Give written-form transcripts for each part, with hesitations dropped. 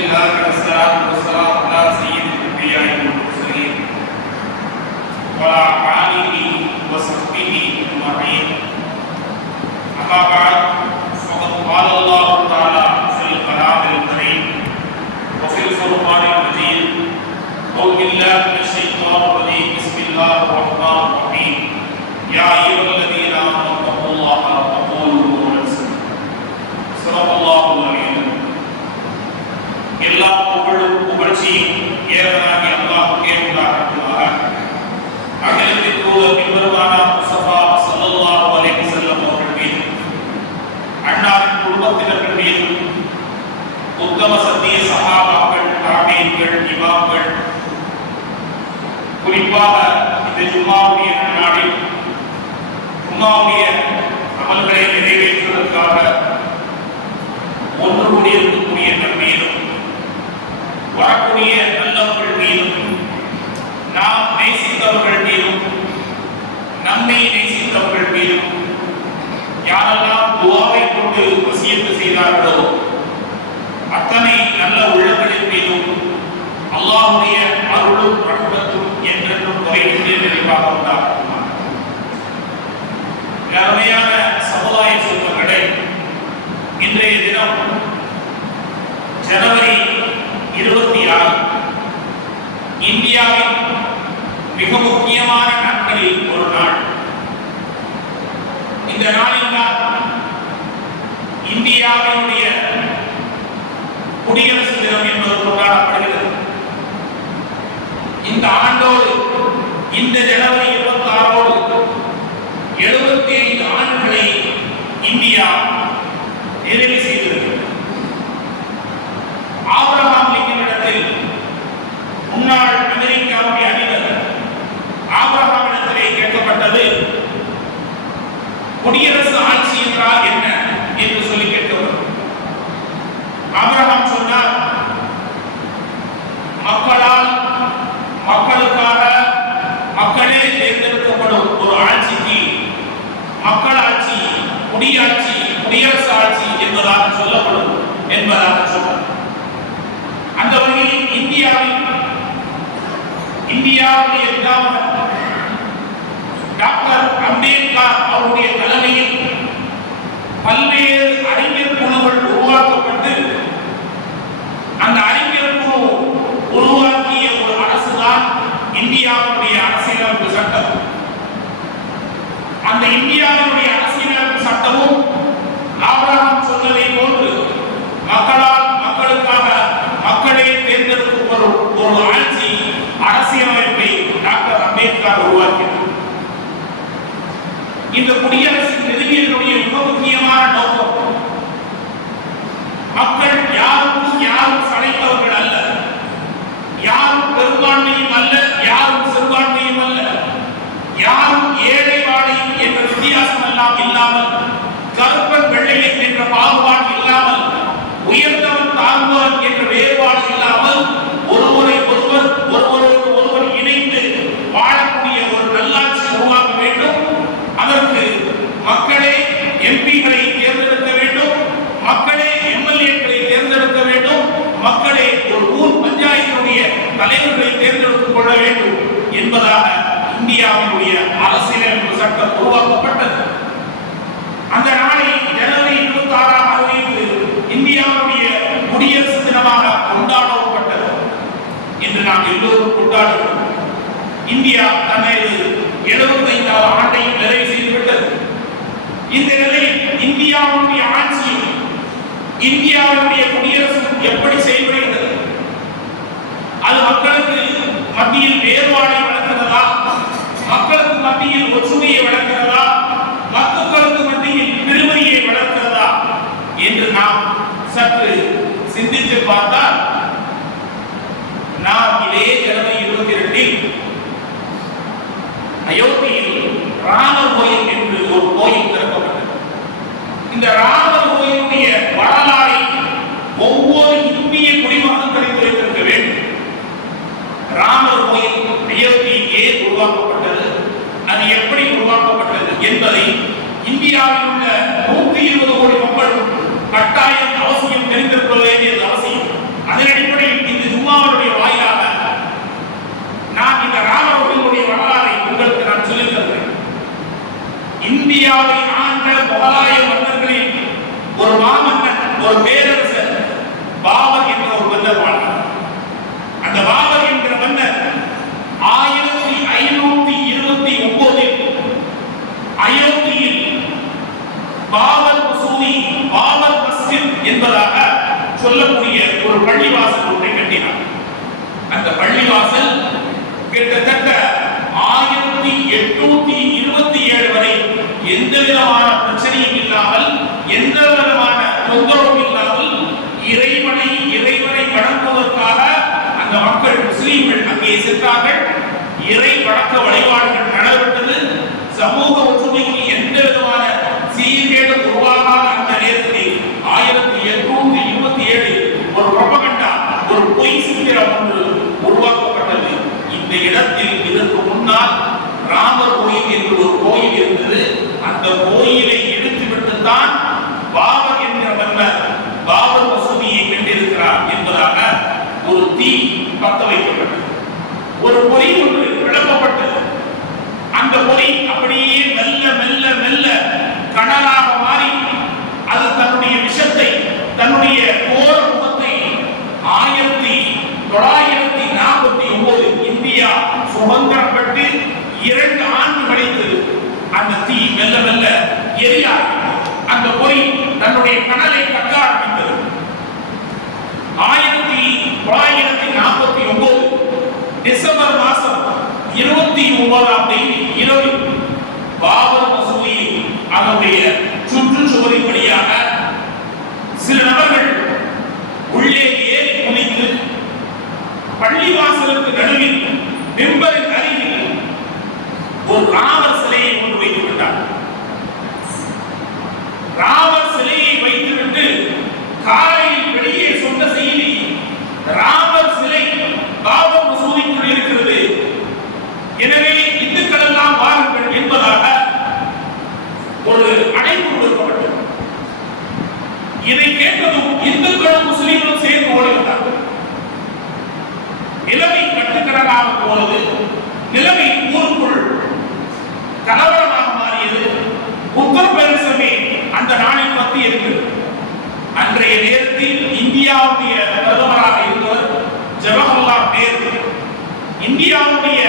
لله والصلاة والسلام على سيد الأنبياء والمرسلين وعلى آله وصحبه أجمعين. أما بعد فقد قال الله تعالى في الكلام الكريم وفي القرآن المجيد: أعوذ بالله من الشيطان الرجيم، بسم الله الرحمن الرحيم. يا أيها الذين آمنوا اتقوا الله وقولوا قولا سديدا. صدق الله العظيم. எல்லா புகழும் புகழ்ச்சியும் ஏகனாகி அல்லாஹ்வுக்கே உண்டாகட்டுமாக. அகிலத்தின் தூதர் பின்வருமான முஸ்தபா ஸல்லல்லாஹு அலைஹி வஸல்லம் அவர்கள் மீது, அன்னாரின் குடும்பத்தினர்கள் மீது, உத்தம சத்திய சஹாபாக்கள், தாபீன்கள், இமாம்கள், குறிப்பாக இந்த ஜும்மாவுடைய நாளில் ஜும்மாவுடைய அமல்களை நிறைவேற்றுவதற்காக ஒன்று கூடியிருக்கக்கூடிய நம் மீதும், வரக்கூடிய நல்லவர்கள் மீதும், நாம் நேசித்தவர்கள் மீதும், நம்மை நேசித்தவர்கள் மீதும், யாரெல்லாம் துஆவை கொண்டு வசியத்து செய்தார்களோ அத்தனை நல்ல உள்ளங்களின் மீதும் அல்லாஹ்வுடைய அருளும் ரஹ்மத்தும் என்றென்றும் நிறைந்து நிறைவாக உண்டாகட்டும். அருமையான சமுதாய சொந்தங்களே, இன்றைய தினம் ஜனவரி 26 இந்தியாவின் மிக முக்கியமான நாட்களில் ஒரு நாள். இந்த நாளில் தான் இந்தியாவினுடைய குடியரசு தினம் என்பது கொண்டாடப்படுகிறது. இந்த ஆண்டோடு, இந்த ஜனவரி 26 75 ஆண்டுகளை இந்தியா நிறைவு செய்திருக்கிறது. ஆபிரகாம் லிங்கனிடத்தில், முன்னாள் அமெரிக்காவுடைய அதிபர் ஆபிரகாமிடத்திலே கேட்கப்பட்டது, குடியரசு ஆட்சி என்றால் என்ன என்று சொல்லி கேட்கப்பட்டது. ஆபிரகாம் சொன்னார், மக்களால், மக்களுக்காக, மக்களே தேர்ந்தெடுக்கப்படும் ஒரு ஆட்சிக்கு மக்களாட்சி, குடியாட்சி, குடியரசு ஆட்சி என்பதாக சொல்லப்படும் என்பதாக சொன்னார். அந்த வகையில் இந்தியாவுடைய டாக்டர் அம்பேத்கர் அவருடைய தலைமையில் பல்வேறு அறிஞர் குழுக்கள் உருவாக்கப்பட்டு, அந்த அறிஞர் குழு உருவாக்கிய ஒரு அரசுதான் இந்தியாவுடைய அரசியலமைப்பு சட்டம். அந்த இந்தியாவுடைய அரசியலமைப்பு சட்டமும் ஆபிரகாம் சொன்னதை போன்று மக்களால், மக்களுக்காக, மக்களே தேர்ந்தெடுக்கப்படும் ஒரு ஆட்சி அரசியலமைப்பை டாக்டர் அம்பேத்கர் உருவாக்கினார். இந்த குடியரசின் நிறுவியலுடைய மிக முக்கியமான நோக்கம், மக்கள் யாரும் சளைத்தவர்கள் அல்ல, யாரும் பெரும்பான்மையும் அல்ல, யாரும் சிறுபான்மையும் அல்ல, யாரும் ஏழை வாழை என்ற வித்தியாசம் எல்லாம் இல்லாமல், கருப்பன் வெள்ளையன் என்ற பாகுபாடு இல்லாமல், உயர்ந்தவன் தாழ்ந்தவன் என்ற வேறுபாடு இல்லாமல், ஒருவருக்கு ஒருவர் இணைந்து வாழக்கூடிய ஒரு நல்லாட்சி உருவாக்க வேண்டும். அதற்கு மக்களே எம்பிகளை தேர்ந்தெடுக்க வேண்டும், மக்களே எம்எல்ஏக்களை தேர்ந்தெடுக்க வேண்டும், மக்களே ஒரு ஊர் பஞ்சாயத்தினுடைய தலைவர்களை தேர்ந்தெடுத்துக் கொள்ள வேண்டும் என்பதாக இந்தியாவினுடைய அரசியலமைப்பு சட்டம் உருவாக்கப்பட்டது. அந்த நாளை ஜனவரி 26 இந்தியாவுடைய குடியரசு தினமாக கொண்டாடப்பட்டது. இன்று நாம் எல்லோரும் கொண்டாடுகிறோம். இந்தியா தனது 75வது ஆண்டை நிறைவு செய்துவிட்டது. இந்த நிலையில் இந்தியாவுடைய ஆட்சியும் இந்தியாவுடைய குடியரசும் எப்படி செயல்படுகிறது? அது மக்களுக்கு மத்தியில் வேறுபாடை வளர்க்கிறதா, மக்களுக்கு மத்தியில் ஒற்றுமையை வளர்க்கிறதா, மக்களுக்கு மத்தியில் பெருமையை வளர்க்கிறதா என்று நாம் சற்று சிந்தித்து பார்த்தால், நாம் இதே ஜனவரி 22 அயோத்தியில் ராமர் கோயில் என்று ஒரு கோயில் திறக்கப்பட்டது. இந்த ராமர் கோயிலுடைய வரலாறை ஒவ்வொரு இந்திய குடிமகனும் தெரிந்து வைத்திருக்க வேண்டும். ராமர் கோயில் அயோத்தியில் ஏன் உருவாக்கப்பட்டது, அது எப்படி உருவாக்கப்பட்டது என்பதை இந்தியாவில் உள்ள 120 கோடி மக்களும் கட்டாயம் என்பதாக சொல்லக்கூடிய ஒரு பள்ளிவாசல் ஒன்றை கட்டினார். அந்த பள்ளிவாசல் கிட்டத்தட்ட 1827 வரை எந்த விதமான பிரச்சனையும் இல்லாமல், எந்த விதமான தொந்தரவும் இல்லாமல் இறைவனை வணங்குவதற்காக அந்த மக்கள் முஸ்லீம்கள் அங்கே சென்றார்கள். இறை வணக்க வழிபாடுகள் நடைபெற்றது. சமூக ஒற்றுமைக்கு எந்த விதமான சீர்கேடு உருவாகாத அந்த நேரத்தில் 1827 ஒரு புரோபகண்டா, ஒரு பொய் சித்திரம் ஒன்று உருவாக்கப்பட்டது. இந்த இடத்தில் இதற்கு முன்னால் ராமர் கோயில் என்று ஒரு கோயில் இருந்தது. அந்த கோயிலை இடித்துவிட்டுத்தான் பாபர் என்ற மன்னர் பாபர் மசூதியை கண்டிருக்கிறார் என்பதாக ஒரு தீ பத்த வைக்கப்பட்டது. ஒரு பொறி ஒன்று கிளப்பப்பட்டது. அந்த பொறி அப்படியே மெல்ல மெல்ல மெல்ல கடலாக மாறி அது தன்னுடைய விஷத்தை, தன்னுடைய கோர முகத்தை 1949 இந்தியா சுதந்திரம் பெற்று 2 ஆண்டு கழித்து அந்த தீ மெல்ல மெல்ல எரிய ஆரம்பித்தது. அந்த பொறி தன்னுடைய கனலை கக்க ஆரம்பித்தது. 1949 டிசம்பர் மாதம் 29ஆம் தேதி இரவு பாபர் மசூதியில் அதனுடைய சுற்றுச்சுவரின் வழியாக சில நபர்கள் உள்ளே ஏறி குதித்து பள்ளிவாசலுக்கு நடுவில் மிம்பரின் அருகில் ஒரு ராமர் சிலையை கொண்டு வைத்து விட்டார். ராமர் சிலையை வைத்துவிட்டு காலையில் வெளியே சொன்ன செய்தி, ராமர் சிலை பாபர் மசூதிக்குள் இருக்கிறது, எனவே இந்துக்கள் எல்லாம் வாருங்கள் என்பதாக ஒரு அழைப்பு கொடுக்கப்பட்டது. இதை கேட்டதும் இந்துக்களும் முஸ்லிம்களும் சேர்ந்து ஓடி வந்தார்கள். நிலைமை கட்டுக்கடலாக போனது. நிலைமை ஊருக்குள் கலவரமாக மாறியது. உத்தரப்பிரதேசமே அந்த நாளில் பற்றி இருக்கிறது. அன்றைய நேரத்தில் இந்தியாவுடைய பிரதமராக இருந்தவர் ஜவஹர்லால் நேரு, இந்தியாவுடைய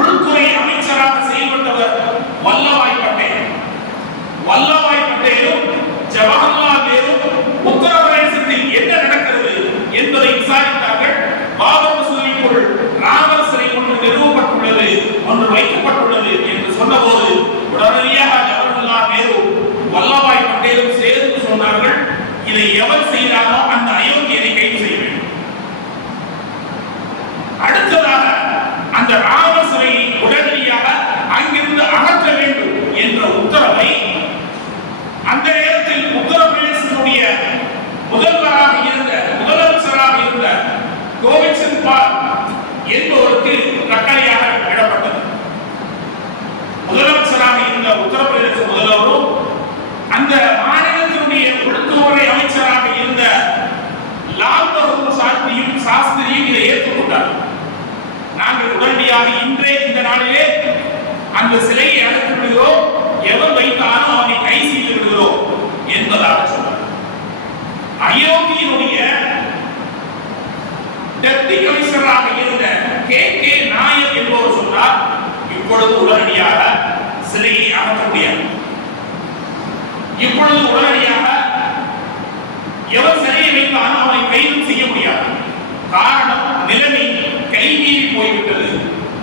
உள்துறை அமைச்சராக செயல்பட்டவர் வல்லபாய் பட்டேல். வல்லபாய் பட்டேலும் ஜவஹர்லால் நேரு உத்தரப்பிரதேசத்தில் என்ன நடக்கிறது என்பதை விசாரித்தார்கள். பாபர் மசூதிக்குள் ராமர் சிலை ஒன்று நிறுவப்பட்டுள்ளது, ஒன்று வைக்கப்பட்டுள்ளது என்று சொன்னபோது உடனடியாக ஜவஹர்லால் நேரு வல்லபாய் பட்டேலும் சேர்ந்து சொன்னார்கள், இதை எவர் செய்தாலோ அந்த அயோக்கியரை கைது செய்ய வேண்டும். அடுத்ததாக அந்த ராமர் சிலையை உடனடியாக அங்கிருந்து அகற்ற வேண்டும் என்ற உத்தரவை அந்த நேரத்தில் உத்தரப்பிரதேசனுடைய முதலமைச்சராக இருந்த கோவிந்த் சிங் பால் என்பவருக்கு கட்டளையாக இடப்பட்டது. முதலமைச்சராக இருந்த உத்தரப்பிரதேச முதல்வரும் அந்த மாநிலத்தினுடைய உள்துறை அமைச்சராக இருந்த லால் பகதூர் சாஸ்திரியும் இதை ஏற்றுக்கொண்டார். நாங்கள் உடனடியாக இன்றே இந்த நாளிலே அந்த சிலையை அகற்றி விடுகிறோம், எவர் வைத்தாலும் அவனை கை செய்து விடுகிறோம் என்பதாக சொன்னார். அயோத்தியினுடைய டெப்டி கமிஷனராக இருந்த கே நாயர் என்பவர் சொன்னார், இப்பொழுது உடனடியாக சிலையை அகற்ற முடியாது. இப்பொழுது உடனடியாக எவர் சிலையை வைத்தாலும் அவனை கைது செய்ய முடியாது. காரணம், நிலைமை கைமீறி போய்விட்டது,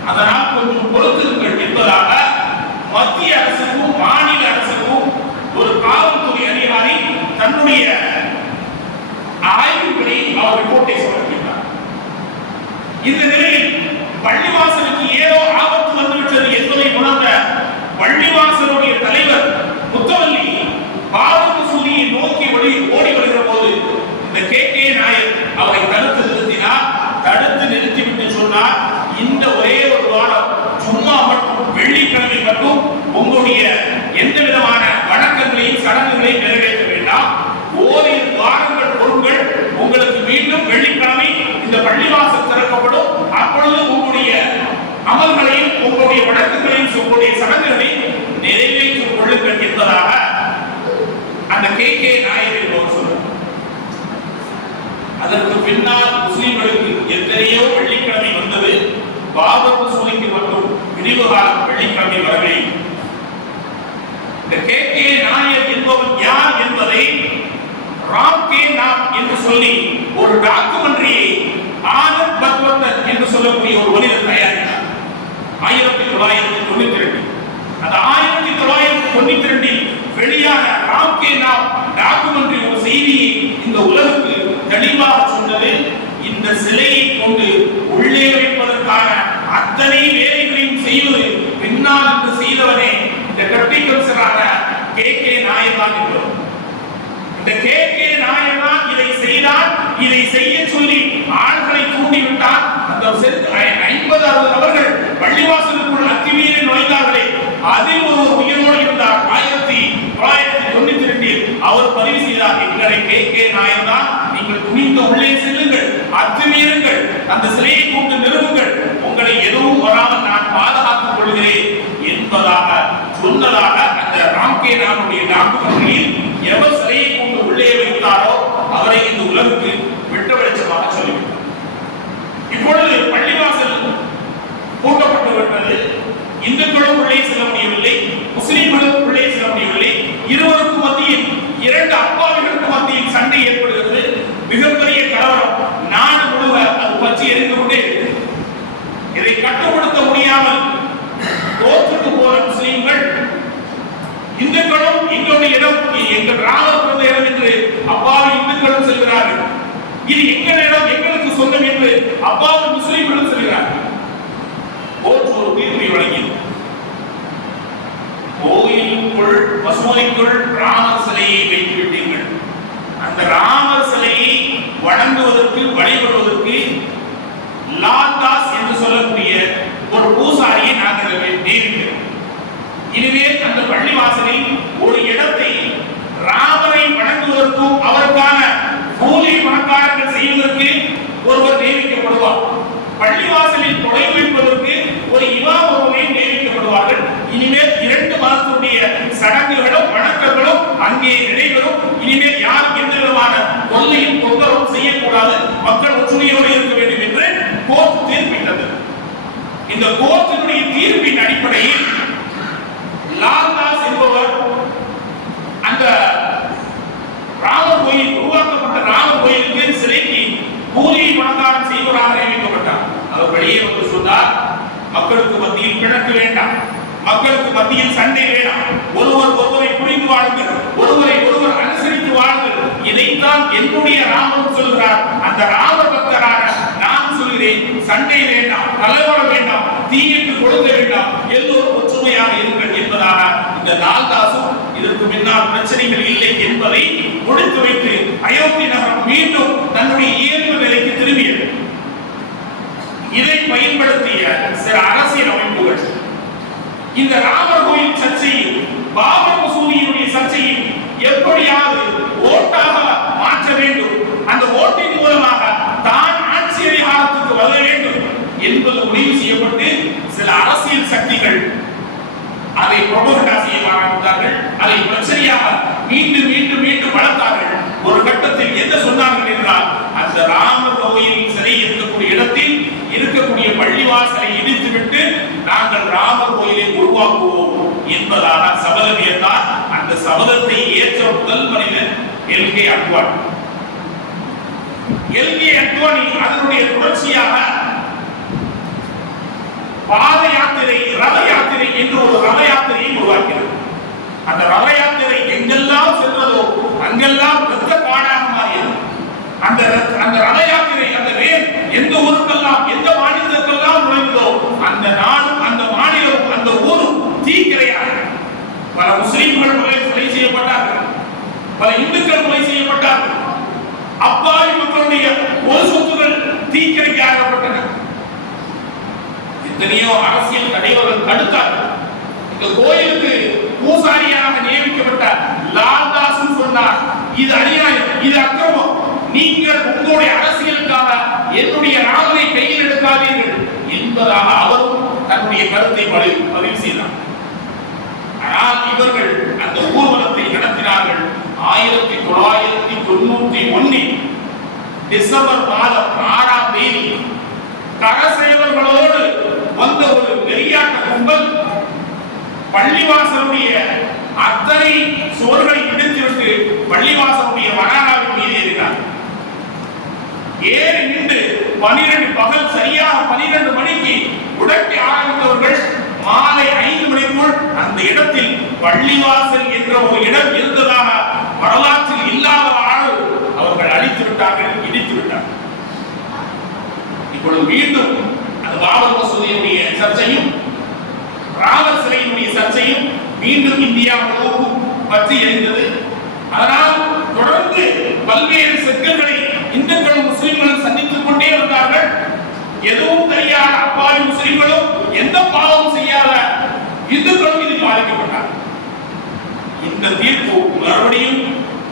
அதனால் கொஞ்சம் பொறுத்திருங்கள் என்பதாக மத்திய அரசுக்கும் மாநில அரசுக்கும் ஒரு காவல்துறை அதிகாரி தன்னுடைய ஆய்வுகளை அவர் ரிப்போர்ட்டை சமர்ப்பித்தார். இந்த நிலையில் பள்ளிவாசலுக்கு ஏதோ ஆபத்து வந்துவிட்டது என்பதை உணர்ந்த பள்ளிவாசலுடைய தலைவர் முத்தவல்லி பாபர் மசூதியை நோக்கி ஓடி வருகிற போது இந்த கே நாயர் அவரை தடுத்து நிறுத்தினார். தடுத்து நிறுத்திவிட்டு சொன்னார், இந்த ஒரே ஒரு வாரம் சும்மா மட்டும் வெள்ளிக்கிழமை மட்டும் உங்களுடைய எந்த விதமான வணக்கங்களையும் சடங்குகளையும் நிறைவேற்ற வேண்டாம். ஓரிரு வாரங்கள் பொருட்கள் உங்களுக்கு மீண்டும் வெள்ளிக்கிழமை இந்த பள்ளிவாசல் திறக்கப்படும். அப்பொழுது உங்களுடைய அமல்களையும் உங்களுடைய வணக்கங்களையும் உங்களுடைய சடங்குகளையும் நிறைவேற்றிக் கொள்ளுங்கள் என்பதாக அந்த கே நாயர் என்பவர் சொன்னார். அதற்கு பின்னால் முஸ்லிம்களுக்கு எத்தனையோ வெள்ளிக்கிழமை வந்தது, பாபர் மசூதிக்கு மட்டும் விடிவு காலம் வெள்ளிக்கிழமை வரவில்லை. இந்த கே நாயர் என்பவர் யார் என்பதை ராம் கே செய்தான். இதை செய்ய சொல்லி ஆள்களை தூண்டிவிட்டார். அந்த 50-60 நபர்கள் பள்ளிவாசலுக்குள் அத்துமீறி நுழைந்தார்களே, அதில் ஒரு உயிரோடு இருந்தார். 1992 அவர் பதிவு செய்தார். எங்களை கே நாயர் தான், நீங்கள் துணிந்து உள்ளே செல்லுங்கள், அத்துமீறுங்கள், அந்த சிலையை கொண்டு நிறுவுங்கள், உங்களை எதுவும் வராமல் நான் பாதுகாத்துக் கொள்கிறேன் என்பதாக சொன்னதாக அந்த ராம்கே நானுடைய டாக்குமெண்ட்களில் எவர் சிலையை கொண்டு உள்ளே வைத்தாரோ அவரை இந்த உலகுக்கு வெட்ட வெளிச்சமாக சொல்லிவிட்டார். இப்பொழுது பள்ளிவாசல் பூட்டப்பட்டு விட்டது. இந்துக்களும் உள்ளே செல்ல முடியவில்லை, முஸ்லிம்களும் உள்ளே செல்ல முடியவில்லை. இருவருக்கும் மத்தியில், இரண்டு அப்பாவிகளுக்கு மத்தியில் சண்டை ஏற்படுகிறது. மிகப்பெரிய கலவரம், நாடு முழுவ அது பற்றி எரிந்து கொண்டே. இதை கட்டுப்படுத்த முடியாமல் தோற்றுக்கு போன முஸ்லிம்கள், இந்துக்களும் எங்களுடைய இடம், எங்கள் ராமர் பிறந்த இடம் என்று அப்பாவி இந்துக்களும் செல்கிறார்கள். இது எங்கள் இடம், எங்களுக்கு சொந்தம் என்று அப்பாவி முஸ்லிம்களும் செல்கிறார்கள். ஒரு தீர்ப்பை வழங்கி கோயிலுக்குள் மசூதிக்குள் ராமர் சிலையை வைத்து விட்டீர்கள். அந்த ராமர் சிலையை வணங்குவதற்கு வழிபடுவதற்கு லால்தாஸ் என்று சொல்லக்கூடிய ஒரு பூசாரியை நாங்கள் நியமிக்கிறோம். இனிமேல் அந்த பள்ளிவாசலில் ஒரு இடத்தை ராமரை வணங்குவதற்கும் அவருக்கான கூலி பணக்காரர்கள் செய்வதற்கு ஒருவர் நியமிக்கப்படுவார். பள்ளிவாசலில் கொலை வைப்பதற்கு ஒரு இமாம் ஒருவரை நியமிக்கப்படுவார்கள். இனிமேல் இரண்டு மதத்துடைய சடங்குகளும் வணக்கங்களும் அங்கே நடைபெறும். இனிமேல் யாரும் எந்த விதமான கொள்ளையும் தொந்தரவும் செய்யக்கூடாது, மக்கள் ஒற்றுமையோடு இருக்க வேண்டும் என்று கோர்ட் தீர்ப்பிட்டது. இந்த கோர்ட்டினுடைய தீர்ப்பின் அடிப்படையில் லால்தாஸ் என்பவர் அந்த ராமர் கோயில், உருவாக்கப்பட்ட ராமர் கோயிலுக்கு சிலைக்கு கூலி பணக்காரன் செய்வராக நியமிக்கப்பட்டார். அவர் வெளியே வந்து சொன்னார், மக்களுக்கு மத்தியில் பிணக்கு வேண்டாம், மக்களுக்கு மத்தியில் சண்டை வேண்டாம், ஒருவரை புரிந்து வாழுங்கள், ஒருவர் அனுசரித்து வாழுங்கள். இதைத்தான் என்னுடைய ராமன் சொல்கிறார். அந்த ராமர் பக்தரான நான் சொல்கிறேன், சண்டை வேண்டாம், கலவரம் வேண்டாம், தீயிட்டு கொடுக்க வேண்டாம், எல்லோரும் ஒற்றுமையாக இருங்கள் என்பதாக இந்த லால்தாசும் இதற்கு முன்னால் பிரச்சனைகள் இல்லை என்பதை முடித்து வைத்து அயோத்தி நகரம் மீண்டும் தன்னுடைய இயல்பு நிலைக்கு திரும்பியது. இதை பயன்படுத்திய சில அரசியல் அமைப்புகள் இந்த ராமர் கோயில் சர்ச்சையில், பாபர் மசூதியினுடைய சர்ச்சையில் எப்படியாவது ஓட்டாக மாற்ற வேண்டும், அந்த ஓட்டின் மூலமாக தான் ஆட்சி அதிகாரத்துக்கு வர வேண்டும் என்பது முடிவு செய்யப்பட்டு சில அரசியல் சக்திகள் அதை புரோபகண்டா செய்ய ஆரம்பித்தார்கள். அதை பிரச்சனையாக மீண்டும் மீண்டும் மீண்டும் வளர்த்தார்கள். ஒரு கட்டத்தில் என்ன சொன்னார்கள் என்றால், அந்த ராமர் கோயில் சிலை இருக்கக்கூடிய இடத்தில் இருக்கக்கூடிய பள்ளிவாசலை இடித்துவிட்டு நாங்கள் ராமர் கோயிலை உருவாக்குவோம் என்பதாக சபதம் ஏற்றார். அந்த சபதத்தை ஏற்ற முதல் மனிதன் எல்கே அத்வானி. எல்கே அத்வானி அதனுடைய தொடர்ச்சியாக பாத யாத்திரை, ரத யாத்திரை என்று ஒரு ரத யாத்திரையை உருவாக்கினார். அந்த ரத யாத்திரை எங்கெல்லாம் சென்றதோ அங்கெல்லாம் இரத்த காடாக மாறியது. அந்த ரத யாத்திரை, அந்த வேல் எந்த ஊருக்கெல்லாம், எந்த மாநிலத்துக்கெல்லாம் நுழைந்ததோ அந்த நாடும், அந்த மாநிலம், அந்த ஊரும் தீக்கிரையாக. பல முஸ்லிம்கள் கொலை செய்யப்பட்டார்கள், பல இந்துக்கள் கொலை செய்யப்பட்டார்கள், அப்பாவி மக்களுடைய பொது சொத்துக்கள் தீக்கிரைக்காகப்பட்டன. எத்தனையோ அரசியல் தலைவர்கள் தடுத்தார்கள். இந்த கோயிலுக்கு பூசாரியாக நியமிக்கப்பட்ட லால்தாஸ் சொன்னார், இது அநியாயம், இது அக்கிரமம், நீங்கள் உங்களுடைய அரசியலுக்காக என்னுடைய ராமனை கையில் எடுக்காதீர்கள் என்பதாக அவரும் தன்னுடைய கருத்தை பதிவு செய்தார். ஆனால் இவர்கள் அந்த ஊர்வலத்தை நடத்தினார்கள். 1991 டிசம்பர் மாதம் 6ஆம் தேதி கரசேவர்களோடு வந்த ஒரு வெறியாட்ட கும்பல் பள்ளிவாசலுடைய அத்தனை சுவர்களை இடித்துவிட்டு பள்ளிவாசலுடைய வராண்டாவின் மீது ஏறினார். ஏறி நின்று 12 பகல் சரியாக 12 மணிக்கு உடைக்க ஆரம்பித்தவர்கள் மாலை 5 மணிக்குள் அந்த இடத்தில் பள்ளிவாசல் என்ற ஒரு இடம் இருந்ததாக வரலாற்றில் இல்லாத ஆளு அவர்கள் அழித்து விட்டார்கள், இடித்து விட்டார்கள். இப்பொழுது மீண்டும் அந்த பாபர் மசூதியினுடைய சர்ச்சையும் ராமர் சிலையினுடைய சர்ச்சையும் மீண்டும் இந்தியா முழுவதும் பற்றி எரிந்தது. அதனால் தொடர்ந்து பல்வேறு சிக்கல்களை முஸ்லிம்களும் சந்தித்துக் கொண்டே வந்தார்கள். எதுவும் தெரியாத அப்பாவி முஸ்லிம்களும் எந்த பாவமும் செய்யாத இந்துக்களும் இதில் பாதிக்கப்பட்டார்கள். இந்த தீர்ப்பு மறுபடியும்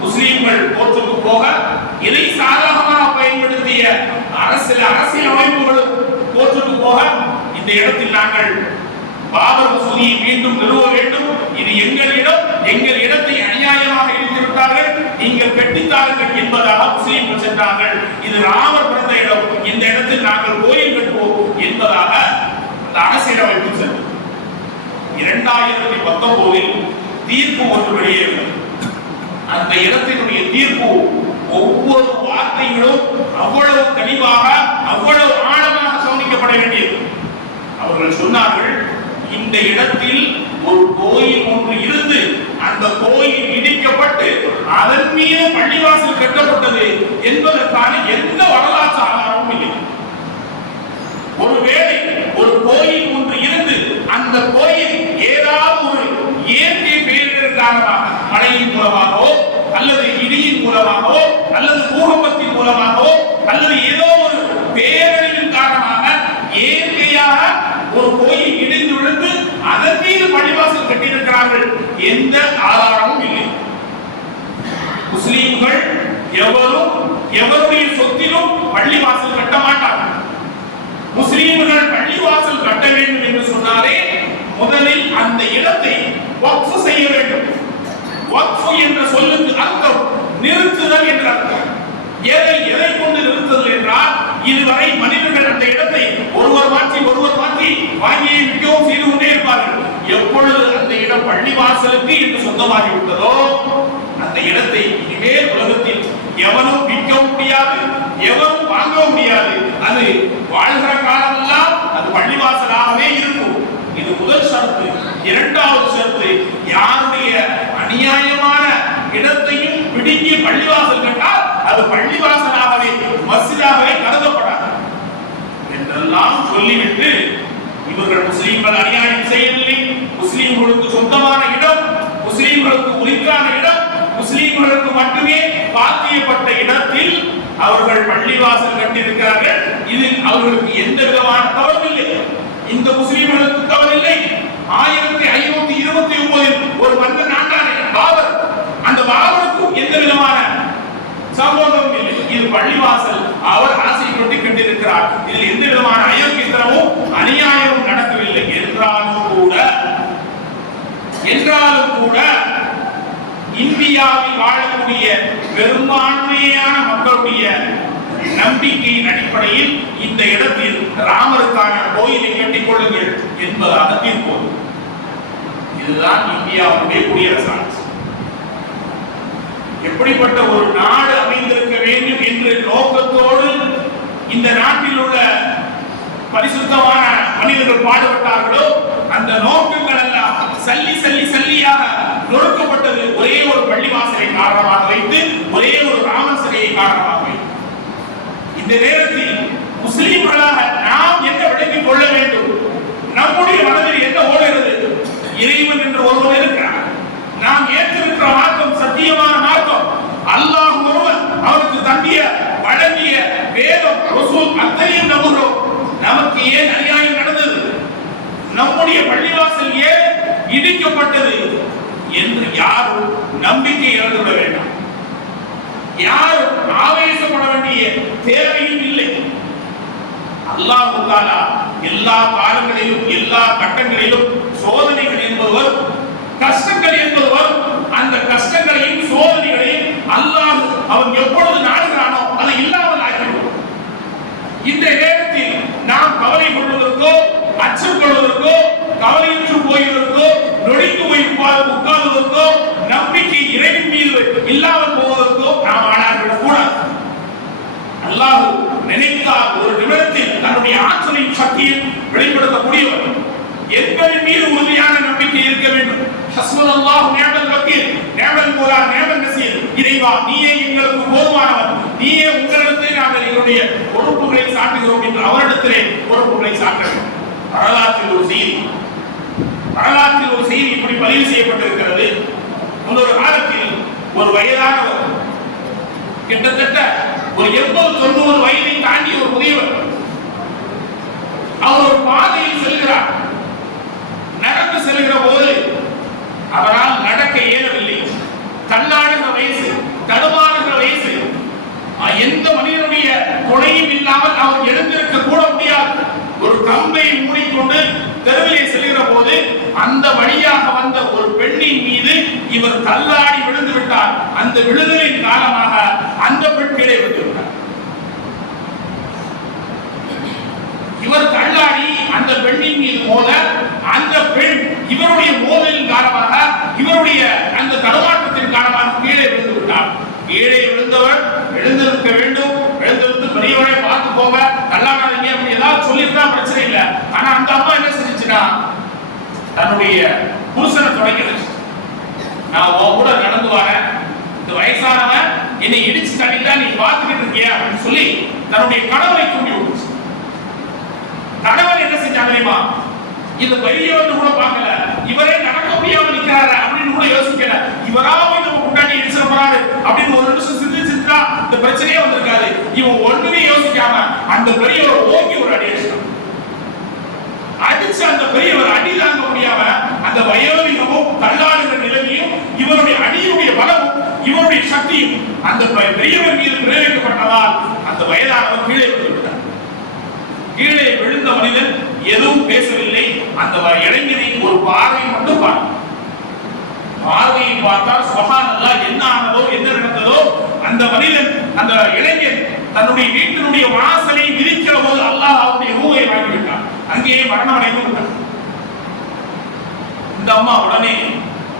முஸ்லிம்கள் போற்றுக்கு போக இதை சாதகமாக பயன்படுத்திய அரசியல் அமைப்புகளும் போற்றுக்கு போக இந்த இடத்தில் நாங்கள் பாபர் மசூதியை மீண்டும் நிறுவ வேண்டும். இது எங்கள் இடம், எங்கள் இடத்தை அநியாயமாக இழுத்துவிட்டார்கள், நீங்கள் கட்டித்தாருங்கள் என்பதாக முஸ்லிம்கள் சென்றார்கள். இது ராமர் பிறந்த இடம், இந்த இடத்தில் நாங்கள் கோயில் கட்டுவோம் என்பதாக அந்த அரசியலமைப்பு சென்றது. 2019 தீர்ப்பு ஒன்று வெளியேறும். அந்த இடத்தினுடைய தீர்ப்பு ஒவ்வொரு வார்த்தைகளும் அவ்வளவு தெளிவாக அவ்வளவு ஆழமாக கவனிக்கப்பட வேண்டியது. அவர்கள் சொன்னார்கள், இந்த இடத்தில் ஒரு கோயில் ஒன்று இருந்து அந்த கோயில் இடிக்கப்பட்டு அதன் மீது பள்ளிவாசல் கட்டப்பட்டது என்பதற்கான எந்த வரலாற்று ஆதாரமும் இல்லை. ஒருவேளை ஒரு கோயில் ஒன்று இருந்து அந்த கோயில் ஏதாவது ஒரு இயற்கை பேரிடர் காரணமாக மழையின் மூலமாகவோ அல்லது இடியின் மூலமாகவோ அல்லது பூகம்பத்தின் மூலமாகவோ அல்லது ஏதோ ஒரு பேரழிவின் காரணமாக இயற்கையாக ஒரு கோயில் இடிந்து விழுந்து அதன் மீது பள்ளிவாசல் கட்டியிருக்கிறார்கள், எந்த ஆதாரமும் இல்லை. முஸ்லிம்கள் எவரும் எவருடைய சொத்திலும் பள்ளிவாசல் கட்ட மாட்டார்கள். முஸ்லிம்கள் பள்ளிவாசல் கட்ட வேண்டும் என்று சொன்னாலே முதலில் அந்த இடத்தை வக்ஃப் செய்ய வேண்டும். வக்ஃப் என்ற சொல்லுக்கு அர்த்தம் நிறுத்துதல் என்ற அர்த்தம். எதை கொண்டு நிறுத்துதல் என்றால், இதுவரை மனிதர்கள் அந்த இடத்தை ஒருவர் மாற்றி வாங்கி விற்கவும் செய்து கொண்டே இருப்பார்கள். எப்பொழுது அந்த இடம் பள்ளிவாசலுக்கு என்று சொந்தமாகி விட்டதோ அந்த இடத்தை இனிமேல் உலகத்தில் எவனும் விற்கவும் முடியாது, எவனும் வாங்கவும் முடியாது. அது வாழ்கிற காலமெல்லாம் அது பள்ளிவாசலாகவே இருக்கும். இது முதல் ஷரத்து. இரண்டாவது ஷரத்து, யாருடைய அநியாயமான இடத்தையும் பிடுங்கி பள்ளிவாசல் கட்டால் அது பள்ளிவாசலாகவே மஸ்ஜிதாகவே கருதப்படாது என்றெல்லாம் சொல்லிவிட்டு, இவர்கள் முஸ்லிம்கள் அநியாயம் செய்யவில்லை, முஸ்லிம்களுக்கு சொந்தமான இடம், முஸ்லிம்களுக்கு உரித்தான இடம், முஸ்லிம்களுக்கு மட்டுமே பாத்தியப்பட்ட இடத்தில் அவர்கள் பள்ளிவாசல் கட்டியிருக்கிறார்கள். இதில் அவர்களுக்கு எந்த விதமான தவறும் இல்லை. இந்த முஸ்லிம்களுக்கு தவறில்லை. 1529 ஒரு மன்னர் நாட்டானே பாபர், அந்த பாபருக்கும் எந்த விதமான சம்பந்தமும் இல்லை. இது பள்ளிவாசல் அவர் ஆசைப்பட்டு கட்டியிருக்கிறார். இதில் எந்த விதமான அயோக்கியத்தனமும் அநியாயமும் நடக்கவில்லை. என்றாலும் கூட இந்தியாவில் வாழக்கூடிய பெரும்பான்மையான மக்களுடைய நம்பிக்கையின் அடிப்படையில் இந்த இடத்தில் ராமருக்கான கோயிலை கட்டிக் கொள்ளுங்கள் என்பதாக தீர்ப்பு. இதுதான் இந்தியாவுடைய குடியரசாட்சி. எப்படிப்பட்ட ஒரு நாடு அமைந்திருக்க வேண்டும் என்ற நோக்கத்தோடு இந்த நாட்டில் உள்ள பரிசுத்தமான மனிதர்கள் பாடுபட்டார்களோ அந்த நோக்கங்கள் எல்லாம் சல்லியாக நொறுக்கப்பட்டது ஒரே ஒரு பள்ளிவாசலை காரணமாக வைத்து, ஒரே ஒரு ராமன் சிலையை காரணமாக வைத்து. இந்த நேரத்தில் முஸ்லிம்களாக நாம் என்ன விளங்கிக் கொள்ள வேண்டும்? நம்முடைய மனதில் என்ன ஓடுகிறது? இறைவன் என்று ஒருவர் இருக்கிறார். நாம் ஏற்றிருக்கிற மார்க்கம் சத்தியமான மார்க்கம். அல்லாஹ் ஒருவன், அவருக்கு தம்பிய வழங்கிய வேதம் ரசூல் அத்தனையும் நம்புகிறோம். நமக்கு ஏன் அநியாயம் நடந்தது? நம்முடைய பள்ளிவாசல் ஏன் இடிக்கப்பட்டது என்று யாரும் நம்பிக்கை இழந்துவிட வேண்டாம். யாரும் ஆவேசப்பட வேண்டிய தேவையும் இல்லை. அல்லாஹ் தஆலா எல்லா காலங்களிலும் எல்லா கட்டங்களிலும் சோதனைகள் என்பவர், கஷ்டங்கள் என்பவர், அந்த கஷ்டங்களையும் சோதனைகளையும் அல்லாஹ் அவன் எப்பொழுது நாடுகிறானோ அதை இல்லாமல் ஆக்கிவிடுவான். இந்த நேரத்தில் நாம் கவலை கொள்வதற்கோ அச்சம் கொள்வதற்கோ கவலையுற்று போவதற்கோ நொடித்து போய் உட்கார்வதற்கோ நம்பிக்கை இறைவன் மீது இல்லாமல் போவதற்கோ நாம் ஆனார்கள் கூடாது. அல்லாஹ் நினைத்தால் ஒரு நிமிடத்தில் தன்னுடைய ஆற்றலின் சக்தியை வெளிப்படுத்தக்கூடியவர். எங்களின் மீது உறுதியான நம்பிக்கை இருக்க வேண்டும். ஹஸ்புனல்லாஹு நிஅமல் வக்கீல், நிஅமல் மௌலா, நிஅமல் நஸீர். இறைவா, நீயே எங்களுக்கு போதுமானவன், நீயே உங்களிடத்திலே நாங்கள் எங்களுடைய பொறுப்புகளை சாட்டுகிறோம் என்று அவரிடத்திலே பொறுப்புகளை சாட்ட வேண்டும். வரலாற்றில் ஒரு செய்தி இப்படி பதிவு செய்யப்பட்டிருக்கிறது. முன்னொரு காலத்தில் ஒரு வயதானவர், கிட்டத்தட்ட ஒரு 80-90 வயதை தாண்டி ஒரு முதியவர். அவர் ஒரு பாதையில் செல்கிறார். நடந்து செல்கிற போது அவரால் நடக்க இயலவில்லை. தள்ளாடுகிற வயசு, தடுமாறுகிற வயசு. எந்த மனிதனுடைய துணையும் இல்லாமல் அவர் எழுந்திருக்க கூட முடியாது. ஒரு கம்பை மூடிக்கொண்டு தெருவிலே செல்கிற போது அந்த வழியாக வந்த ஒரு பெண்ணின் மீது இவர் தள்ளாடி விழுந்து விட்டார். அந்த விழுதலின் காரணமாக அந்த பெண் கீழே விழுந்து விட்டார். இவர் தள்ளாடி அந்த பெண்ணின் மீது மோத அந்த பெண் இவருடைய மோதலின் காரணமாக இவருடைய அந்த தடுமாற்றத்தின் காரணமாக கீழே விழுந்து விட்டார். கீழே விழுந்தவர் எழுந்திருக்க வேண்டும். எழுந்திருந்து பெரியவரை பார்த்து போக தள்ளாடாதீங்க அப்படி ஏதாவது சொல்லிட்டா பிரச்சனை இல்லை. ஆனா அந்த அம்மா என்ன செஞ்சுச்சுன்னா தன்னுடைய புருஷனை தொடங்கிடுச்சு. நான் உன் கூட நடந்து வரேன், இந்த வயசானவன் என்னை இடிச்சு தள்ளிட்டா நீ பார்த்துக்கிட்டு இருக்கியா அப்படின்னு சொல்லி தன்னுடைய கணவரை தூண்டி விட்டுச்சு. கணவர் என்ன செஞ்சாங்க தெரியுமா? இந்த பெரியவர் கூட பார்க்கல, இவரே நடக்க முடியாம நிக்கிறாரு அப்படின்னு கூட யோசிக்கல. இவராவது நம்ம முன்னாடி இடிச்சிட போறாரு அப்படின்னு ஒரு நிமிஷம் சிந்திச்சுட்டா இந்த பிரச்சனையே வந்திருக்காது. இவன் ஒண்ணுமே யோசிக்காம அந்த பெரியவர் ஓங்கி ஒரு அடி அடிச்சான். அடிச்சு அந்த பெரியவர் அடி தாங்க முடியாம அந்த வயோதிகமும் தள்ளாடுகிற நிலைமையும் இவருடைய அடியுடைய பலமும் இவருடைய சக்தியும் அந்த பெரியவர் மீது பிரயோகிக்கப்பட்டதால் அந்த வயதானவர் கீழே விழுந்து விட்டார். கீழே விழுந்த மனிதன் எதுவும் பேசவில்லை. அந்த இளைஞனை ஒரு பார்வை மட்டும் பார்த்தார். பார்வையை பார்த்தால் சுப்ஹானல்லாஹ், என்ன ஆனதோ என்ன நடந்ததோ அந்த மனிதன் அந்த இளைஞன் தன்னுடைய வீட்டினுடைய வாசலை விரிக்கிற போது அல்லாஹ் அவருடைய ரூஹை வாங்கி விட்டார். அங்கேயே மரணம் அடைந்து விட்டார். இந்த அம்மா உடனே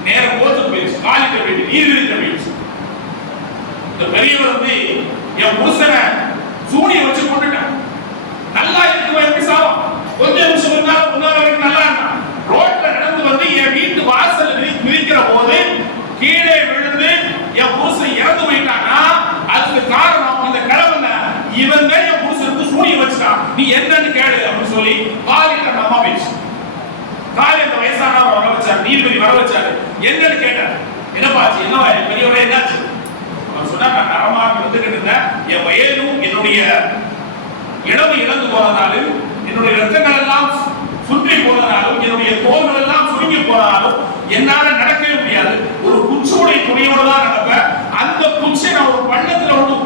நேர போத்து போயிடுச்சு, காலிக்க போயிடுச்சு, நீர் இருக்க போயிடுச்சு. இந்த பெரியவர் வந்து என் புருஷனை சூனியை வச்சு கொண்டுட்டான். நல்லா இருக்குமா எப்படி சாவம்? கொஞ்ச நிமிஷம் இருந்தாலும் முன்னாள் வரைக்கும் நல்லா இருந்தான். ரோட்ல நடந்து வந்து என் வீட்டு வாசல் மிதிக்கிற போது கீழே விழுந்து என் புருஷன் இறந்து போயிட்டானா அதுக்கு காரணம் இந்த கிழவன். இவன் தான் என் புருஷனுக்கு சூனியை வச்சுட்டான், நீ என்னன்னு கேளு அப்படின்னு சொல்லி காலிட்ட அம்மா போயிடுச்சு. காலி அந்த வயசானவர் வர வச்சாரு, நீதிபதி வர வச்சாரு. என்னன்னு கேட்டார், என்னப்பாச்சு, என்ன பெரியவரே என்னாச்சு? அவர் சொன்னா, நான் நரமாக இருந்துகிட்டு இருந்தேன், என் வயதும் என்னுடைய இடவு இழந்து போனதாலும் என்னுடைய ரத்தங்கள் எல்லாம் சுற்றி போனதாலும் என்னுடைய தோள்கள் எல்லாம் சுருங்கி போனதாலும் என்னால நடக்கவே முடியாது. ஒரு குச்சியுடைய துணையோடு தான் நடப்பேன். அந்த குச்சை நான் ஒரு பள்ளத்துல ஒன்று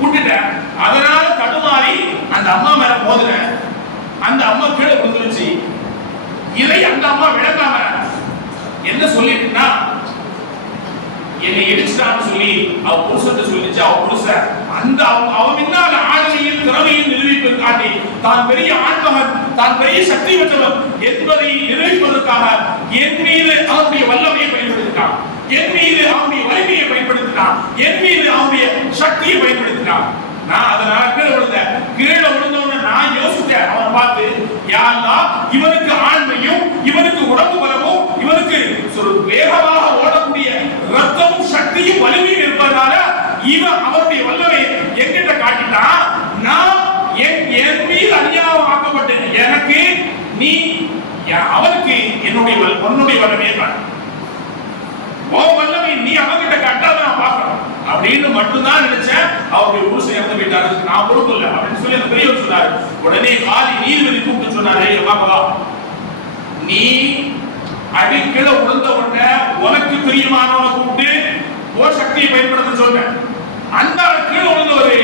விட்டுட்டேன். அதனால தடுமாறி அந்த அம்மா மேல மோதினேன். அந்த அம்மா கீழே விழுந்துருச்சு. இதை அந்த அம்மா விளக்காம என்ன சொல்லிட்டுன்னா, என்னை இடிச்சுட்டான்னு சொல்லி அவ புருஷன் சொல்லிச்சு. அவ புருஷன் அந்த அவன் முன்னால ஆளுமையில் திறமையில் நிரூபிப்பதற்காண்டி தான் பெரிய ஆண்மகன், தான் பெரிய சக்தி பெற்றவன் என்பதை நிரூபிப்பதற்காக என் மீது அவனுடைய வல்லமையை பயன்படுத்தினான், என் மீது அவனுடைய வலிமையை பயன்படுத்தினான், என் மீது அவனுடைய சக்தியை பயன்படுத்தினான். நான் அதனால கீழே விழுந்தவன நான் யோசித்தேன். அவனை பார்த்து, யா அல்லாஹ், இவனுக்கு ஆண்மையும் இவனுக்கு உடம்பு பலமும் இவனுக்கு வேகமாக ஓடக்கூடிய ரத்தமும் சக்தியும் வலிமையும் இருப்பதனால இவன் அவருடைய வல்லமை என்கிட்ட காட்டிட்டான். நான் என் மீது அநியாயம் ஆக்கப்பட்டேன். எனக்கு நீ அவனுக்கு என்னுடைய வல்லமையை காட்டு, ஓ வல்லமை நீ அவன்கிட்ட காட்டாத நான் பார்க்கணும் அப்படின்னு மட்டும்தான் நினைச்சேன். அவருடைய புருஷன் இறந்து போயிட்டாரு, நான் பொறுப்பு இல்லை அப்படின்னு சொல்லி அந்த பெரியவர் சொன்னாரு. உடனே காலி நீதிபதி கூப்பிட்டு சொன்னாரு, நீ அடிக்கல உழுந்த உடனே உனக்கு பிரியமானவனை கூப்பிட்டு ஓ சக்தியை பயன்படுத்த சொல்ற. அந்த கீழே உழுந்தவரு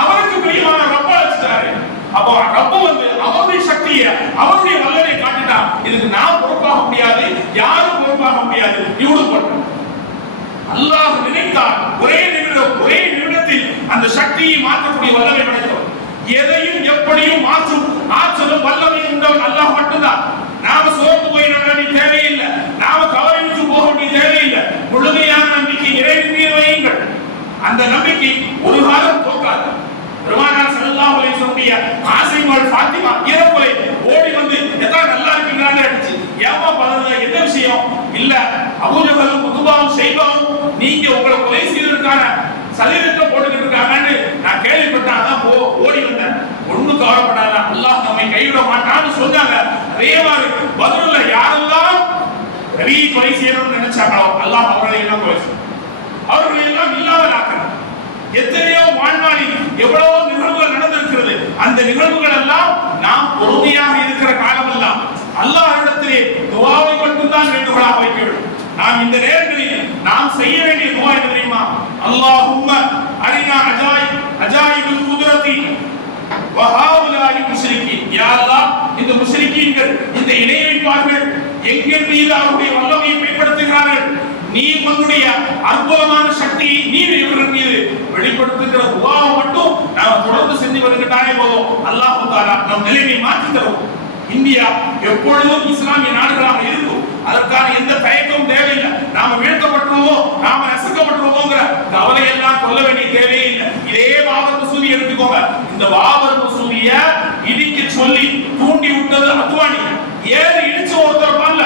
அவனுக்கு பிரியமான ரப்ப வச்சுட்டாரு. அப்போ ரப்ப வந்து அவனுடைய சக்தியை அவனுடைய வல்லமை காட்டினா இதுக்கு நான் பொறுப்பாக முடியாது, யாரும் பொறுப்பாக முடியாது. இவ்வளவு பண்ண அல்லாஹ் நினைத்தால் ஒரே நிமிடத்தில் அந்த சக்தியை மாற்றக்கூடிய வல்லமை படைத்தவர். எதையும் எப்படியும் மாற்றும் ஆற்றலும் வல்லமையும் உண்டவன் அல்லாஹ் மட்டும்தான். நாம சோர்ந்து போய் நடக்க தேவையில்லை, நாம கவலைக்கு போக வேண்டிய தேவையில்லை. முழுமையான நம்பிக்கை இறைவன் மீது வையுங்கள். அந்த நம்பிக்கை ஒரு காலம் தோற்காது. பெருமானார் ஸல்லல்லாஹு அலைஹி வஸல்லம் ஆசிமாள் ஃபாத்திமா இரவுல ஓடி வந்து எல்லாம் நல்லா இருக்கீங்களான்னு அடிச்சு, ஏமா பதறத, என்ன விஷயம்? இல்ல அபூஜஹலும் உதுபாவும் ஷைபாவும் நீங்க உங்களை கொலை செய்வதற்கான சரீரத்தை போட்டுக்கிட்டு இருக்காங்கன்னு நான் கேள்விப்பட்டேன், அதான் ஓடி வந்தேன். ஒண்ணும் கவலைப்படாத, அல்லாஹ் நம்மை கைவிட மாட்டான்னு சொன்னாங்க. அதே மாதிரி பதிலுள்ள யாரெல்லாம் பெரிய கொலை செய்யணும்னு நினைச்சாங்களோ அல்லாஹ் அவர்களை எல்லாம் கொலை செய்யும், அவர்களை எல்லாம் இல்லாமல் ஆக்கணும். எத்தனையோ வாழ்நாள் வாழ்நாளில் எவ்வளவோ நிகழ்வுகள் நடந்திருக்கிறது. அந்த நிகழ்வுகள் எல்லாம் நாம் பொறுமையாக இருக்கிற காலமெல்லாம் அல்லாஹ்விடத்திலே துஆவை மட்டும்தான் வேண்டுகோளாக வைக்க வேண்டும். நாம் இந்த நேரங்களில் நாம் செய்ய வேண்டிய துஆ என்ன தெரியுமா? அல்லாஹும்ம அரினா அஜாயிபுல் குத்ரத்தி வ ஹாவுலாஇ முஷ்ரிகீன். யா அல்லாஹ், இந்த முஷ்ரிகீன்கள், இந்த இணை வைப்பார்கள் எங்கள் மீது அவருடைய வல்லமையை பயன்படுத்துகிறார்கள். நீ உன்னுடைய அற்புதமான சக்தியை நீ இவர்கள் மீது வெளிப்படுத்துகிற துஆவை மட்டும் நாம் தொடர்ந்து செஞ்சு வருகிட்டாலே போதும், அல்லாஹ் தஆலா நம் நிலையை மாற்றி தரும். இந்தியா எப்பொழுதும் இஸ்லாமிய நாடுகளாக இருக்கும். அதற்கான எந்த தயக்கமும் தேவையில்லை. நாம வீழ்த்தப்பட்டுருவோம், நாம நசுக்கப்பட்டுருவோங்கிற கவலையெல்லாம் கொள்ள வேண்டிய தேவையே இல்லை. இதே பாபர் மசூதி எடுத்துக்கோங்க. இந்த பாபர் மசூதிய இடிக்க சொல்லி தூண்டி விட்டது அத்வானி. ஏழு இடிச்சு ஒருத்தர் பண்ணல.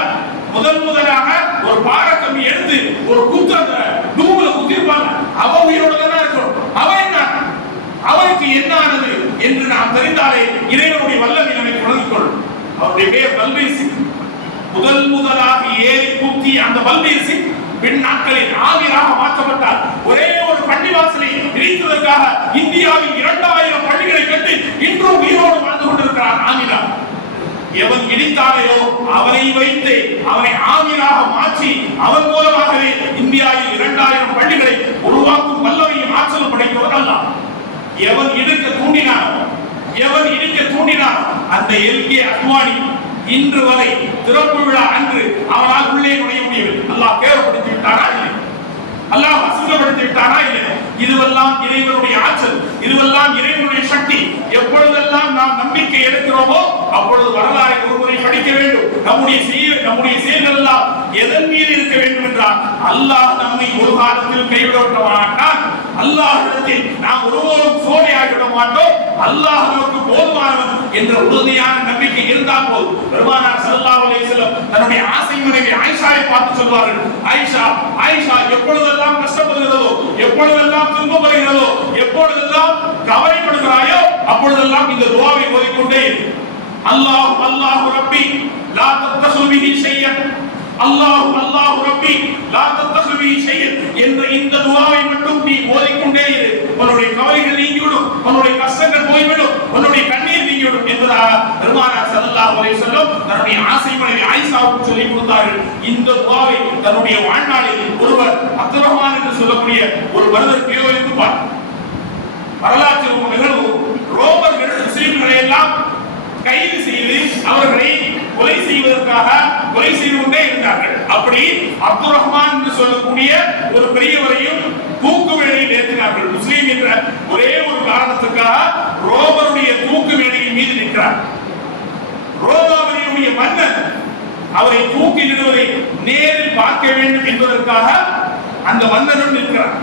முதலாக ஒரு பாரக்கம்பி எடுத்து ஒரு குத்துறத தூக்குல குத்திருப்பாங்க. அவன் உயிரோட தான் இருக்கணும். அவன் என்ன, அவனுக்கு என்ன ஆனது என்று நாம் தெரிந்தாலே இறைவனுடைய வல்லமை நம்மை உணர்ந்து கொள்ளும். அவருடைய பேர் பல்பீர் சிங். முதலாக ஏறி குத்தி அந்த பல்பீர் சிங் பின் நாட்களில் ஆமீராக மாற்றப்பட்டார். ஒரே ஒரு பள்ளிவாசலை இடித்ததற்காக இந்தியாவில் 2000 பள்ளிகளை கட்டி இன்றும் உயிரோடு வாழ்ந்து கொண்டிருக்கிறார் ஆமீரா. எவன் இடித்தாரையோ அவனை வைத்து அவனை ஆமீராக மாற்றி அவன் மூலமாகவே இந்தியாவில் 2000 பள்ளிகளை உருவாக்கும் வல்லமையும் ஆற்றலும் படைத்தவர் அல்லாஹ். எவன் இடிக்க தூண்டினான் அந்த எல்கே அத்வானி இன்று வரை திறப்பு விழா அன்று அவனால் உள்ளே நுழைய முடியவில்லை. அல்லாஹ் கேவலப்படுத்தி விட்டாரா இல்லை? அல்லாஹ் அசுத்தப்படுத்தி விட்டாரா இல்லை? இதுவெல்லாம் இறைவனுடைய ஆற்றல், இதுவெல்லாம் இறைவனுடைய சக்தி. எப்பொழுதெல்லாம் நாம் நம்பிக்கை எடுக்கிறோமோ அப்பொழுது வரலாறை ஒருமுறை படிக்க வேண்டும். நம்முடைய செயல்கள் எல்லாம் எதன் மீது இருக்க வேண்டும் என்றால் அல்லாஹ் நம்மை ஒரு காலத்தில் கைவிட மாட்டான். அல்லாஹ்விடத்தில் நாம் ஒருவரும் சோடையாகிவிட மாட்டோம். அல்லாஹ் நமக்கு போதுமானவன் என்ற உறுதியான நம்பிக்கை இருந்தால் போதும். பெருமானார் ஸல்லல்லாஹு அலைஹி வஸல்லம் தன்னுடைய ஆசை மனைவி ஆயிஷாவை பார்த்து சொல்வார்கள், ஆயிஷா எப்பொழுதெல்லாம் கஷ்டப்படுகிறதோ, எப்பொழுதெல்லாம் துன்பப்படுகிறதோ, எப்பொழுதெல்லாம் கவலைப்படுகிறாயோ அப்பொழுதெல்லாம் இந்த துஆவை ஓதிக்கொண்டே இரு. அல்லாஹு ரப்பி லா தத்தஸு பிஹி ஷையன், அல்லாஹு ரப்பி லா தத்தஸு பிஹி ஷையன் என்ற இந்த துஆவை மட்டும் நீ ஓதிக்கொண்டே இரு. உன்னுடைய கவலைகள் நீங்கிவிடும், உன்னுடைய கஷ்டங்கள் போய்விடும், உன்னுடைய கண்ணீர் நீங்கிவிடும் என்பதாக பெருமானார் ஸல்லல்லாஹு அலைஹி வஸல்லம் தன்னுடைய ஆசை மனைவி ஆயிஷாவுக்கு சொல்லிக் கொடுத்தார்கள். இந்த துஆவை தன்னுடைய வாழ்நாளில் ஒருவர் அப்துல் ரஹ்மான் என்று சொல்லக்கூடிய ஒரு மனிதர் பிரயோகித்துப்பார். வரலாற்று நிகழ்வு. ரோமர்கள் முஸ்லிம்களை எல்லாம் கைது செய்து அவர்களை கொலை செய்வதற்காக கொலை செய்து கொண்டே இருந்தார்கள். அப்படி அப்துல் ரஹ்மான் என்று சொல்லக்கூடிய ஒரு பெரியவரையும் தூக்கு மேடையில் ஏற்றினார்கள். முஸ்லீம் என்ற ஒரே ஒரு காரணத்துக்காக ரோமருடைய தூக்கு மேடையின் மீது நிற்கிறார். ரோமாபுரியுடைய மன்னன் அவரை தூக்கிலிடுவதை நேரில் பார்க்க வேண்டும் என்பதற்காக அந்த மன்னனும் நிற்கிறார்.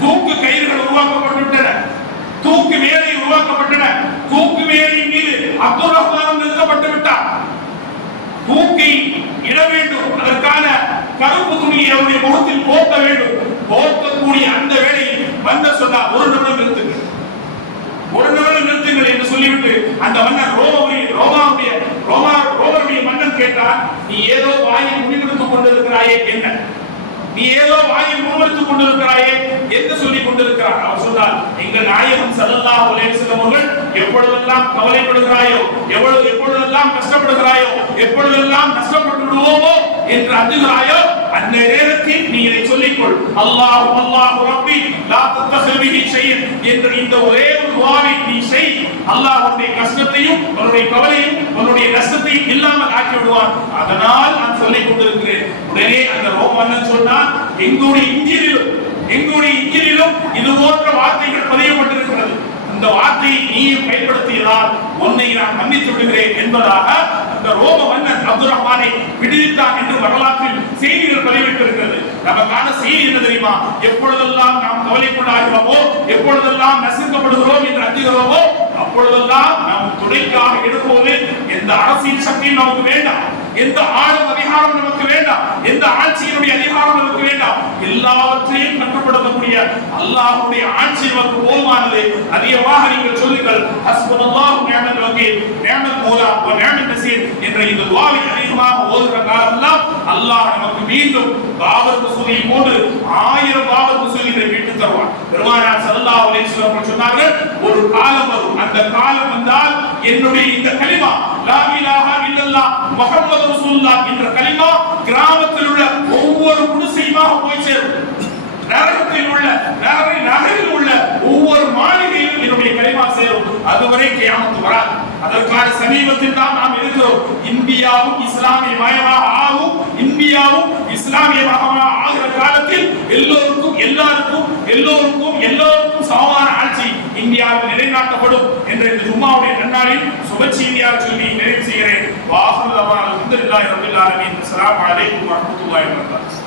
தூக்கு கயிறுகள் உருவாக்கப்பட்டுவிட்டன, தூக்கு மேடை உருவாக்கப்பட்டன. தூக்கு மேடையின் மீது அப்துல் ரஹ்மான் நிறுத்தப்பட்டு விட்டார். தூக்கை இட வேண்டும், அதற்கான கருப்பு துணியை அவருடைய முகத்தில் போர்த்த வேண்டும். போர்த்தக்கூடிய அந்த வேளையில் மன்னர் சொன்னார், ஒரு நிமிடம் நிறுத்துங்கள் என்று சொல்லிவிட்டு அந்த மன்னர் ரோமாவுடைய மன்னன் கேட்டார், நீ ஏதோ வாயில் முடிவெடுத்துக் கொண்டிருக்கிறாயே என்ன? நீ ஏதோ வாயில் முன்வைத்துக் கொண்டிருக்கிறாயே என்று சொல்லிக் கொண்டிருக்கிறார். அவர் சொன்னார், எங்கள் நாயகம் ஸல்லல்லாஹு அலைஹி வஸல்லம் அவர்கள் எப்பொழுதெல்லாம் கவலைப்படுகிறாயோ, எப்பொழுதெல்லாம் கஷ்டப்படுகிறாயோ, எப்பொழுதெல்லாம் நஷ்டப்பட்டு விடுவோமோ என்று அஞ்சுகிறாயோ அந்த நேரத்தில் நீ இதை சொல்லிக்கொள், அல்லாஹு ரப்பி லா தத்தஸு பிஹி ஷையன் என்ற இந்த ஒரே ஒரு துஆவை நீ செய். அல்லாஹ் உன்னுடைய கஷ்டத்தையும் உன்னுடைய கவலையும் உன்னுடைய நஷ்டத்தையும் இல்லாமல் ஆக்கி விடுவான். அதனால் நான் சொல்லிக் கொண்டிருக்கிறேன். உடனே அந்த ரோமன் சொன்னார், எங்களுடைய இன்ஜினிலும் இது போன்ற வார்த்தைகள் பதியப்பட்டிருக்கிறது. இந்த வார்த்தையை நீயும் பயன்படுத்தியதால் உன்னை நான் மன்னித்து விடுகிறேன் என்பதாக அந்த ரோம மன்னன் அப்துல் ரஹ்மானை விடுவித்தான் என்று வரலாற்றில் செய்திகள் பதிவிட்டிருக்கிறது. நமக்கான செய்தி என்ன தெரியுமா? எப்பொழுதெல்லாம் நாம் கவலைக்குள்ளாகிறோமோ, எப்பொழுதெல்லாம் நசுக்கப்படுகிறோம் என்று அஞ்சுகிறோமோ அப்பொழுதெல்லாம் நாம் துணைக்காக எடுப்போது எந்த அரசியல் சக்தியும் நமக்கு வேண்டாம், எந்த ஆளும் அதிகாரம் நமக்கு வேண்டாம், எந்த ஆட்சியினுடைய அதிகாரம் நமக்கு வேண்டாம். எல்லாவற்றையும் கட்டுப்படுத்தக்கூடிய அல்லாஹ்வுடைய ஆட்சி நமக்கு போதுமானது. அதிகமாக நீங்கள் சொல்லுங்கள் ஹஸ்புனல்லாஹு நிஅமல் வக்கீல், நிஅமல் மௌலா வ நிஅமல் நஸீர் என்ற இந்த துஆவை அதிகமாக ஓதுகிற காலமெல்லாம் அல்லாஹ் நமக்கு மீண்டும் பாபர் மசூதியை போன்று 1000 பாபர் மசூதிகளை மீட்டு தருவான். பெருமானார் ஸல்லல்லாஹு அலைஹி வஸல்லம் சொன்னார்கள், ஒரு காலம் வரும், அந்த காலம் வந்தால் என்னுடைய இந்த கலிமா லா இலாஹா இல்லல்லாஹ் முஹம்மது ரசூலுல்லாஹ் என்ற கலிமா கிராமத்தில் உள்ள ஒவ்வொரு குடிசையுமாக போய் சேரும். நகரத்தில் உள்ள நகரில் உள்ள ஒவ்வொரு மாளிகையிலும் என்னுடைய கலிமா சேரும். அதுவரை கியாமத் வராது. அதற்கான சமீபத்தில் தான் நாம் இருக்கிறோம். இந்தியாவும் இஸ்லாமிய மயமாக ஆகும், இந்தியாவும் இஸ்லாமிய மயமாக ஆகிற காலத்தில் எல்லோருக்கும் சமமான ஆட்சி இந்தியாவில் நிலைநாட்டப்படும் என்ற இந்த ஜும்மாவுடைய நன்னாளில் சுபச்செய்தியாக சொல்லி நிறைவு செய்கிறேன். வாஹிரு தஅவானா அல்ஹம்துலில்லாஹி ரப்பில் ஆலமீன். அஸ்ஸலாமு அலைக்கும் வரஹ்மத்துல்லாஹி வபரகாத்துஹு.